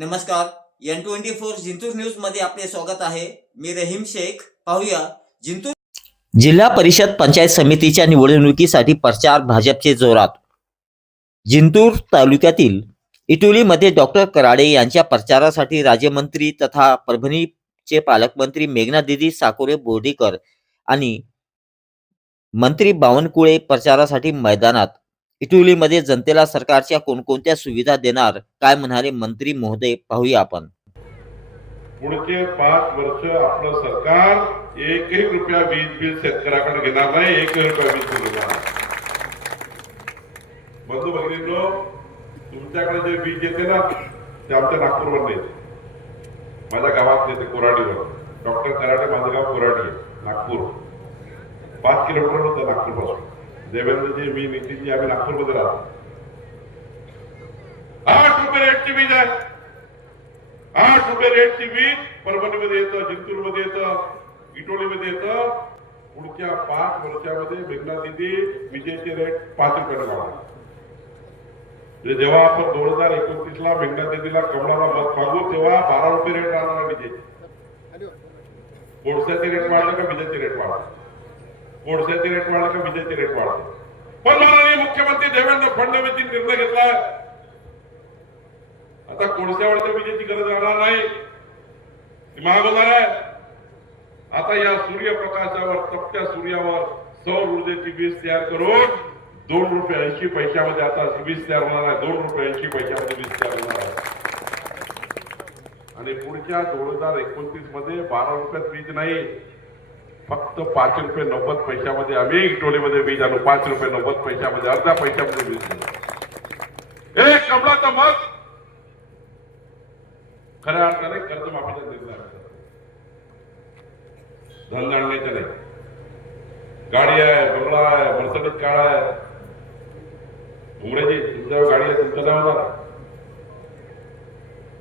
नमस्कार N twenty four Jintur न्यूजमध्ये आपले स्वागत आहे. मी रहीम शेख. पाहूया जिंतूर जिल्हा परिषद पंचायत समितीच्या निवडणुकीसाठी प्रचार भाजपचे जोरात. जिंतूर तालुक्यातील इटोलीमध्ये डॉक्टर कराडे यांच्या प्रचारासाठी राज्यमंत्री तथा परभणीचे पालकमंत्री मेघना दिदी साकोरे बोर्डीकर आणि मंत्री बावनकुळे प्रचारासाठी मैदानात इटोलीमध्ये जनतेला सरकारच्या कोणकोणत्या सुविधा देणार काय म्हणाले मंत्री महोदय? पाहूया आपण. पुढचे पाच वर्ष आपलं सरकार एक एक रुपया वीज बिल शेतकऱ्याकडे घेणार नाही एक रुपया वीज बिल घेणार बंधू भगिनींनो तुमच्याकडे जे वीज येते ना ते आमच्या नागपूरवर माझ्या गावात येते कोराडीवर. डॉक्टर कराडे माझं गाव कोराडी आहे नागपूर. पाच किलोमीटर होतं नागपूरपासून. देवेंद्रजी मी नितीनजी आम्ही नागपूरमध्ये राहतो. आठ रुपये रेटची वीज आहे. आठ रुपये रेटची वीज परभणीमध्ये येतं जिंतूरमध्ये येतं इटोलीमध्ये येतं. पुढच्या पाच वर्षामध्ये मेघना दिदी विजेचे रेट पाच रुपये वाढवले म्हणजे जेव्हा आपण दोन हजार एकोणतीस ला मेघना दिदीला कमळाला मत मागू तेव्हा बारा रुपये रेट राहणार विजेचे. कोळशाचे रेट वाढले का विजेचे रेट वाढले कोळशाचे रेट वाढले का विजेचे रेट वाढले पण माननीय मुख्यमंत्री देवेंद्र फडणवीस निर्णय घेतलाय आता कोळशावरच्या विजेची गरज राहणार नाही? ती महाग होणार आहे. आता या सूर्यप्रकाशावर तपत्या सूर्यावर सौर ऊर्जेची वीज तयार करून दोन रुपये ऐंशी पैशामध्ये आता वीज तयार होणार आहे. दोन रुपये ऐंशी पैशामध्ये वीज तयार होणार आहे. आणि पुढच्या दोन हजार एकोणतीसमध्ये बारा रुपयात वीज नाही. फक्त पाच रुपये नव्वद पैशामध्ये आम्ही एक टोलीमध्ये वीज आणू. पाच रुपये नव्वद पैशामध्ये अर्धा पैशामध्ये वीज देऊ एक कमलाचं मत? खऱ्या अर्थाने कर्जमाफीचा निर्णय आहे. धन आणण्याचा नाही. गाडी आहे बंगला आहे मर्सडीज कार आहे. उमरेजी तुमच्या गाडी आहे तुमचं नाव होणार?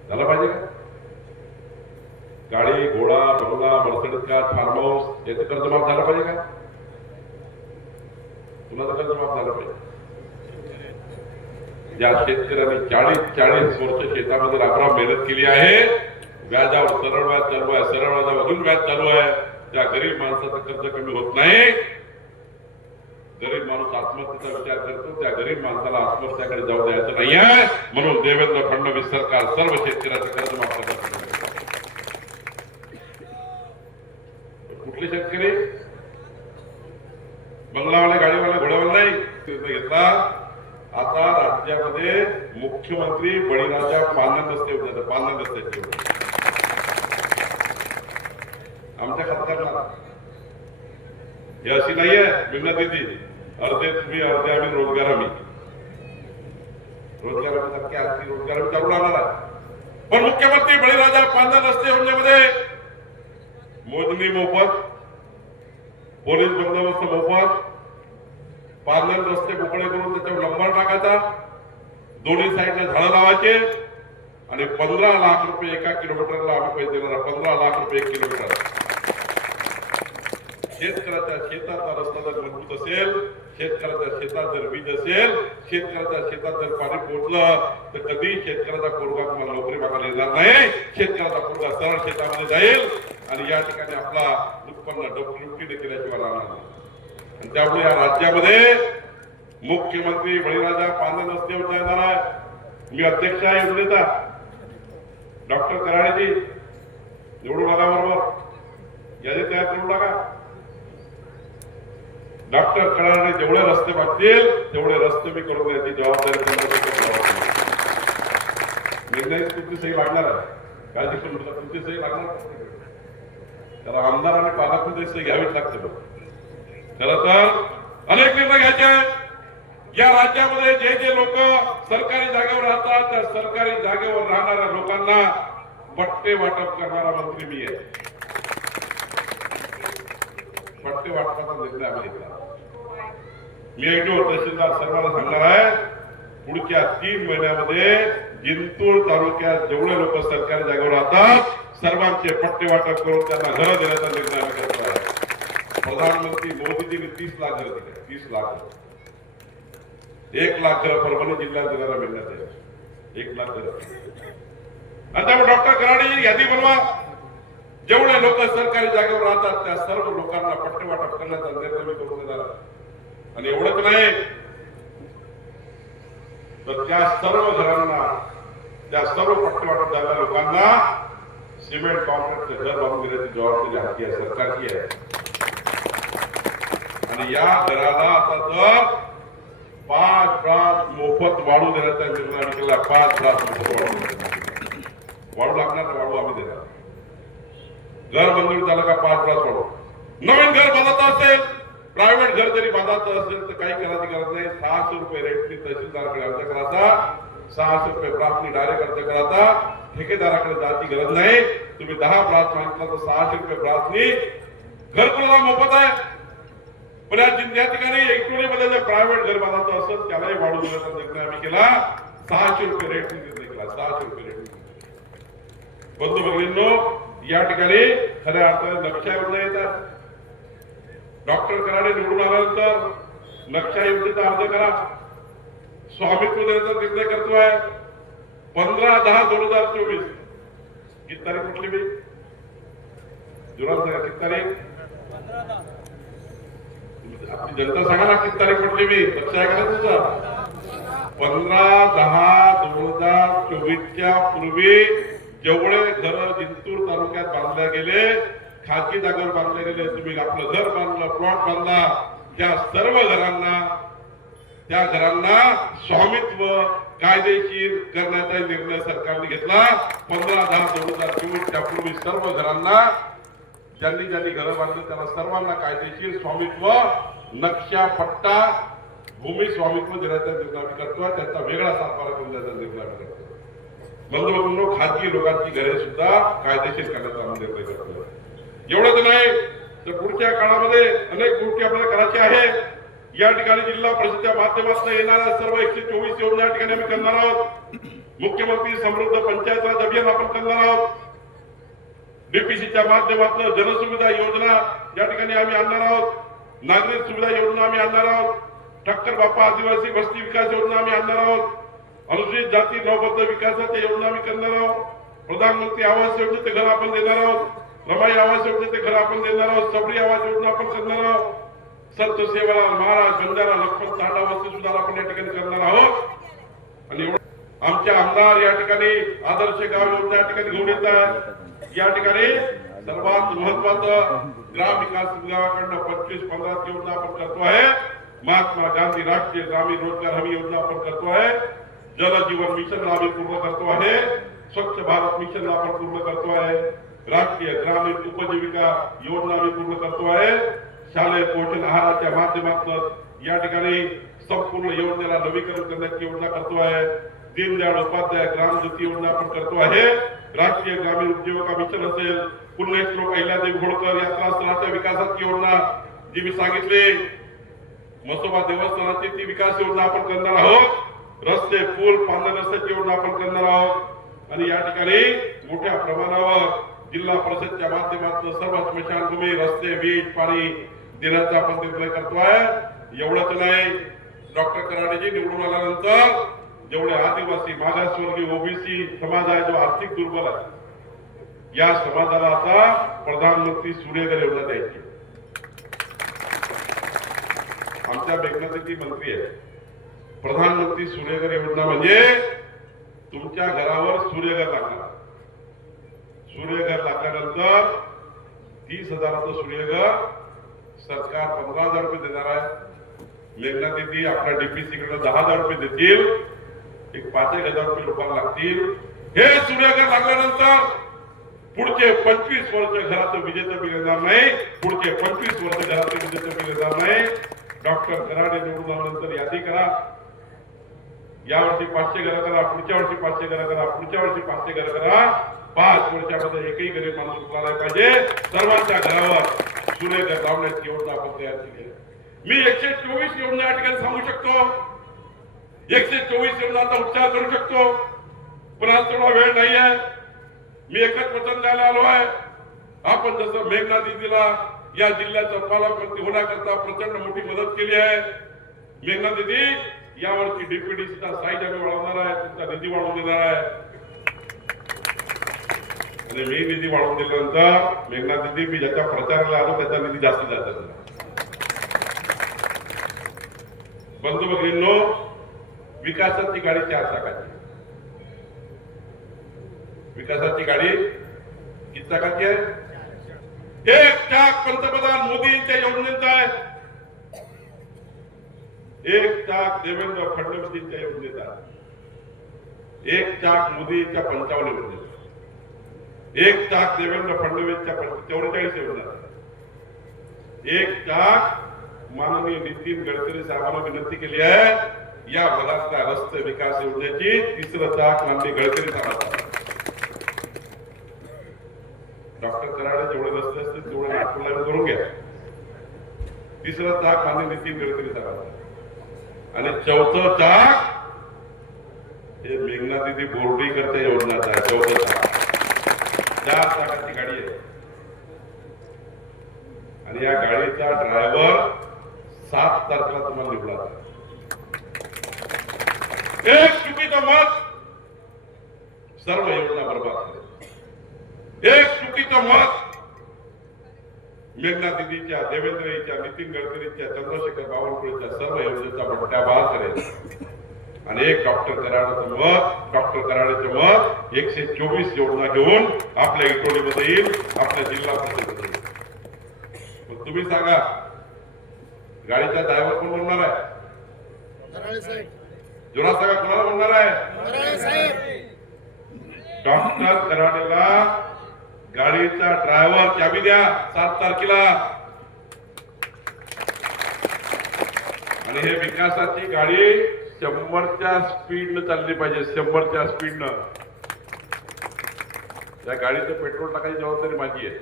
झालं पाहिजे का? गाडी घोडा बंगला मर्सडीज कार फार्म हाऊस याचं कर्ज माफ झालं पाहिजे का कुणाचं कर्ज माफ झालं पाहिजे ज्या शेतकऱ्यांनी चाळीस चाळीस वर्ष शेतामध्ये राबराब मेहनत केली आहे व्याजावर सरळ व्याज चालू आहे सरळ व्याजावर अजून व्याज चालू आहे त्या गरीब माणसाचं कर्ज कमी होत नाही. गरीब माणूस आत्महत्येचा विचार करतो त्या गरीब माणसाला आत्महत्याकडे जाऊ द्यायचं नाही आहे म्हणून देवेंद्र फडणवीस सरकार सर्व शेतकऱ्याचं कर्ज माफ करणार. कुठले शेतकरी बंगलावाले गाडीवाले घोड्यावाले नाही. घेतला. आता राज्यामध्ये मुख्यमंत्री बळीराजा पानंद रस्ते होते पानंद रस्त्याचे आमच्या खासदारांना. हे अशी नाहीये. भिन्न दिदी अर्धे तुम्ही अर्धे आम्ही रोजगार आम्ही रोजगार आम्ही नक्की आजची रोजगार आम्ही चालू राहणार पण मुख्यमंत्री बळीराजा पानंद रस्ते योजनेमध्ये मोजणी मोफत पोलीस बंदोबस्त मोफत पार्लर रस्ते मोकळे करून त्याच्यावर लंबर टाकायचा दोन्ही साईडला झाडं लावायचे आणि पंधरा लाख रुपये एका किलोमीटरला आम्ही पैसे देणार पंधरा लाख रुपये एक किलोमीटर. शेतकऱ्याच्या शेताचा रस्ता जर मजबूत असेल शेतकऱ्याच्या शेतात जर वीज असेल शेतकऱ्याच्या शेतात जर पाणी पोहोचलं तर कधी शेतकऱ्याचा कोरगा तुम्हाला नोकरी मागायला येणार नाही. शेतकऱ्याचा कोरगा सरळ शेतामध्ये जाईल. आणि या ठिकाणी आपला उत्पन्न डबलुटीने केल्याशिवाय राहणार नाही. आणि त्यामुळे या राज्यामध्ये मुख्यमंत्री बळीराजा पांढरे रस्ते येणार आहे. मी अध्यक्ष आहे योजनेचा. डॉक्टर कराडेजी निवडून बरोबर. यादी तयार करून टाका डॉक्टर कराडे जेवढे रस्ते मागतील तेवढे रस्ते मी करून द्यायची जबाबदारी निर्णय तुमची सही लागणार आहे. काळजी तुमची सही लागणार. त्याला आमदार आणि पालकमंत्री घ्यावीच लागते बघ. खर तर अनेक निर्णय घ्यायचे. या राज्यामध्ये जे जे लोक सरकारी जागेवर राहतात त्या सरकारी जागेवर राहणाऱ्या लोकांना पट्टे वाटप करणारा मंत्री मी आहे. पट्टे वाटपाचा निर्णय आम्ही घेतला. मी ऐकलो तहसीलदार सर्वांना सांगणार आहे पुढच्या तीन महिन्यामध्ये जिंतूर तालुक्यात जेवढे लोक सरकारी जागेवर राहतात सर्वांचे पट्टे वाटप करून त्यांना घरं देण्याचा निर्णय आम्ही करतो आहे. प्रधानमंत्री मोदीजींनी तीस लाख घरं दिले. तीस लाख एक लाख घरं परभणी जिल्ह्यात देण्याला मिळण्यात आहे एक लाख घरं. आणि त्यामुळे डॉक्टर कराडे यादी बनवा. जेवढे लोक सरकारी जागेवर राहतात त्या सर्व लोकांना पट्टे वाटप करण्याचा निर्णय मी करून देणार आणि एवढंच नाही तर त्या सर्व घरांना त्या सर्व पट्टे वाटप झालेल्या लोकांना सिमेंट कॉन्क्रीटचे घर बांधून घेण्याची जबाबदारी हाती आहे सरकारची आहे आणि या घराला आता तर पाच ब्रास मोफत वाढू देण्याचा निर्णय आम्ही केला पाच ब्रास मोफत वाढू वाढू लागणार ना वाढू आम्ही देणार. घर मंजूर झालं का पाच ब्रास वाढू नवीन घर बांधत असेल प्रायव्हेट घर जरी बांधायचं असेल तर काही करायची गरज नाही. सहाशे रुपये रेटनी तहसीलदाराकडे अर्ज करायचा. सहाशे रुपये प्राथमिक डायरेक्ट अर्ज करायचा ठेकेदाराकडे जायची गरज नाही. तुम्ही दहा ब्रास मागितला तर सहाशे रुपये गुळाथने घर कुणाला मोफत आहे. पण या जिल्ह्या- या ठिकाणी एकटोळीमध्ये जर प्रायव्हेट घर बांधायचं असत त्यालाही वाढू देण्याचा निर्णय आम्ही केला. सहाशे रुपये रेट निर्णय केला. सहाशे रुपये रेट बंधू भगिनींनो या ठिकाणी खऱ्या अर्थाने नक्षा योजना येतात. डॉक्टर कराडे निवडून आल्यानंतर नक्षा योजनेचा अर्ज करा. स्वामित्व देण्याचा निर्णय करतोय. पंधरा दहा दोन हजार चोवीस. किती तारीख म्हटली मी? सांगा किती तारीख? आपली जनता सांगा ना किती तारीख म्हटली मी? लक्ष आहे का तुझं पंधरा दहा दोन हजार चोवीसच्या पूर्वी जेवढे घर जिंतूर तालुक्यात बांधले गेले खाजगी जागेवर बांधले गेले तुम्ही आपलं घर बांधलं प्लॉट बांधला त्या सर्व घरांना त्या घरांना स्वामित्व कायदेशीर करण्याचा निर्णय सरकारने घेतला. पंधरा दहा दोन हजार चोवीस त्यापूर्वी सर्व घरांना ज्यांनी ज्यांनी घरं बांधली त्यांना सर्वांना कायदेशीर स्वामित्व नक्षा पट्टा भूमी स्वामित्व देण्याचा निर्णय करतो त्यांचा वेगळा सातबारा करून द्यायचा निर्णय करतो बंधू खाजगी लोकांची घरे सुद्धा कायदेशीर करण्याचा आम्ही निर्णय करतो एवढंच नाही तर पुढच्या काळामध्ये अनेक गोष्टी आपल्याला करायच्या आहेत या ठिकाणी जिल्हा परिषदच्या माध्यमातून येणाऱ्या सर्व एकशे चोवीस योजना या ठिकाणी आम्ही करणार आहोत. मुख्यमंत्री समृद्ध पंचायत राज अभियान आपण करणार आहोत. डीपीसीच्या माध्यमातून जनसुविधा योजना या ठिकाणी आम्ही आणणार आहोत. नागरिक सुविधा योजना आम्ही आणणार आहोत. ठक्कर बाप्पा आदिवासी वस्ती विकास योजना आम्ही आणणार आहोत. अनुसूचित जाती नवबद्ध विकासाच्या योजना आम्ही करणार आहोत. प्रधानमंत्री आवास योजनेचे घर आपण देणार आहोत. रमाई आवास योजनेचे घर आपण देणार आहोत. सबरी आवास योजना आपण करणार आहोत. संत सेवा महाराज बंजारा लखपत तांडा वस्तू सुद्धा आपण या ठिकाणी करणार आहोत. आणि आमच्या आमदार या ठिकाणी आदर्श गाव योजना या ठिकाणी घेऊन येत आहे या ठिकाणी सर्वात महत्वाचं ग्राम विकास विभागाकडनं पंचवीस पंधरा योजना आपण करतो आहे. महात्मा गांधी राष्ट्रीय ग्रामीण रोजगार हमी योजना आपण करतो आहे. जल जीवन मिशनला आम्ही पूर्ण करतो आहे. स्वच्छ भारत मिशनला आपण पूर्ण करतो आहे. राष्ट्रीय ग्रामीण उपजीविका योजना आम्ही पूर्ण करतो आहे. शालेय पोषण आहाराच्या माध्यमातून या ठिकाणी संपूर्ण योजनेला नवीकरण करण्याची योजना करतो आहे. दीनदयाळ उपाध्याय ग्राम ज्योती योजना आपण करतो आहे. राष्ट्रीय ग्रामीण उद्योजका मिशन असेल पुण्यश्लोक अहिल्यादेवी होळकर यात्रा स्थळाच्या विकासाची योजना जी मी सांगितली. मसोबा देवस्थानाची ती विकास योजना आपण करणार आहोत. रस्ते पूल पांढर रस्त्याची योजना आपण करणार आहोत. आणि या ठिकाणी मोठ्या प्रमाणावर जिल्हा परिषदच्या माध्यमातून सर्व स्मशानभूमी रस्ते वीज पाणी देण्याचा आपण निर्णय करतोय. एवढंच नाही डॉक्टर कराडेजी निवडून आल्यानंतर जेवढे आदिवासी मागासवर्गीय ओबीसी समाज आहे जो आर्थिक दुर्बल आहे या समाजाला आता प्रधानमंत्री सूर्यघर योजना द्यायची. आमच्या मेघनाथजी मंत्री आहे. प्रधानमंत्री सूर्यघर योजना म्हणजे तुमच्या घरावर सूर्यघर लागणार. सूर्यघर लागल्यानंतर तीस हजाराचं सूर्यघर सरकार पंधरा हजार रुपये देणार आहे. मेघनाथजी आपल्या डीपीसीकडे दहा हजार रुपये देतील. एक पाच एक हजार रुपये लोकांना लागतील. हे सूर्यघर लागल्यानंतर पुढचे पंचवीस वर्ष घराचं विजेचं बिल येणार नाही. पुढचे पंचवीस वर्ष घराचं विजेचं बिल येणार नाही. डॉक्टर कराडे निवडून आल्यानंतर यादी करा. या वर्षी पाचशे घरा करा पुढच्या वर्षी पाचशे घरा करा पुढच्या वर्षी पाचशे घरा करा. पाच वर्षामध्ये एकही गरीब माणूस उभारायला पाहिजे. सर्वांच्या घरावर सूर्यघर लावण्याची योजना आपण तयार केली मी एकशे चोवीस योजना या ठिकाणी सांगू शकतो. एकशे चोवीस योजनांचा उच्चार करू शकतो. पण आज थोडा वेळ नाही आहे. मी एकच वचन द्यायला आलो आहे. आपण जसं मेघना दिदीला या जिल्ह्याचा पालकमंत्री होण्याकरता प्रचंड मोठी मदत केली आहे. मेघना दिदी यावरची डीपीडीसीचा साईज आम्ही वाढवणार आहे तुमचा निधी वाढवून देणार आहे. आणि मी निधी वाढवून दिल्यानंतर मेघनाथ दिदी मी ज्याच्या प्रचाराला आलो त्याचा निधी जास्त जायचा बंधू भगिनींनो विकासाची गाडी चार चाकाची. विकासाची गाडी किती चाकाची आहे? एक चाक पंतप्रधान मोदींच्या योजनेचा आहे. एक चाक देवेंद्र फडणवीसच्या योजनेचा एक चाक मोदींच्या पंचावन्न योजनेचा एक ताक देवेंद्र फडणवीसच्या चौवेचाळीस एवढा एक चाक माननीय नितीन गडकरी साहेबांना विनंती केली आहे या भागातल्या रस्ते विकास योजनेची तिसरं ताक माननीय गडकरी साहेबांना. डॉक्टर कराडे जेवढे रस्ते असतील तेवढे नागपूरला करून घ्या. तिसरं ताक माननीय नितीन गडकरी साहेबांना. आणि चौथं ताक हे मेघना दिदी बोर्डी करते आहे चौथं ताक चार चाकाची गाडी आहे आणि या गाडीचा ड्रायव्हर सात तारखेला तुम्हाला निवडला एक चुकीचं मत सर्व योजना बरोबर एक चुकीचं मत मेघना दिदीच्या देवेंद्रीच्या नितीन गडकरीच्या चंद्रशेखर बावनकुळेच्या सर्व योजनेचा बट्ट्याबाज करेल. आणि एक डॉक्टर कराडाचं मत डॉक्टर कराडाचं मत एकशे चोवीस योजना घेऊन आपल्या इटोलीमध्ये येईल आपल्या जिल्हा परिषदेमध्ये येईल. मग तुम्ही सांगा गाडीचा ड्रायव्हर कोण म्हणणार आहे? जोरात सांगा कोणाला म्हणणार आहे? डॉक्टर कराडेला गाडीचा ड्रायव्हर चाबी द्या सात तारखेला. आणि हे विकासाची गाडी शंभरच्या स्पीडनं चालली पाहिजे शंभरच्या स्पीडनं त्या गाडीचं पेट्रोल टाकायची जबाबदारी माझी आहे.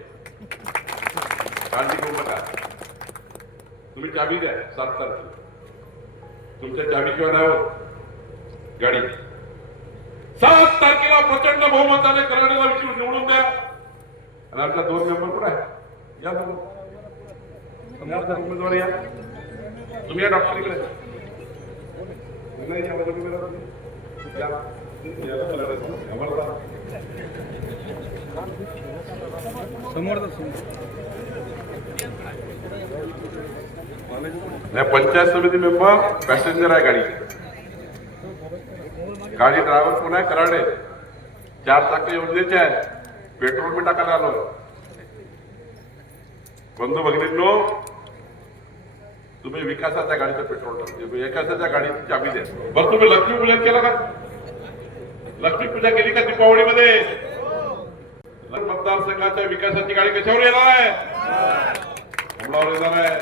काळजी करू नका. तुम्ही चाबी द्या सात तारखेला तुमच्या चाबी किंवा नाही होत गाडी. सात तारखेला प्रचंड बहुमताने कराडीला विचारून निवडून द्या. आणि आमचा दोन मेंबर कुठे आहे या उमेदवार या. तुम्ही या डॉक्टर इकडे. नाही, पंचायत समिती मेंबर पॅसेंजर आहे गाडी. गाडी ड्रायव्हर कोण आहे? कराडे. चार चाकी योजनेचे आहे. पेट्रोल मी टाकायला आलो बंधू भगिनींनो तुम्ही विकासाच्या गाडीचं पेट्रोल म्हणजे विकासाच्या गाडीची चाबी द्या. बरं तुम्ही लक्ष्मी पूजन केलं का? लक्ष्मी पूजा केली का दीपावळीमध्ये मतदारसंघाच्या विकासाची गाडी कशावर येणार आहे? कमळावर येणार आहे.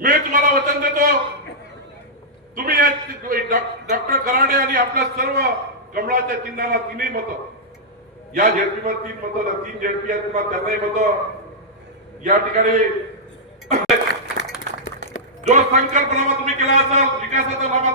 मी तुम्हाला वचन देतो. तुम्ही डॉक्टर कराडे आणि आपल्या सर्व कमळाच्या चिन्हाला तीनही मत. या झेडपीवर तीन मत तीन झेडपी आहेत तुम्हाला त्यांनाही मत. या ठिकाणी जो संकल्पनामा तुम्ही केला असाल विकासाचा नामा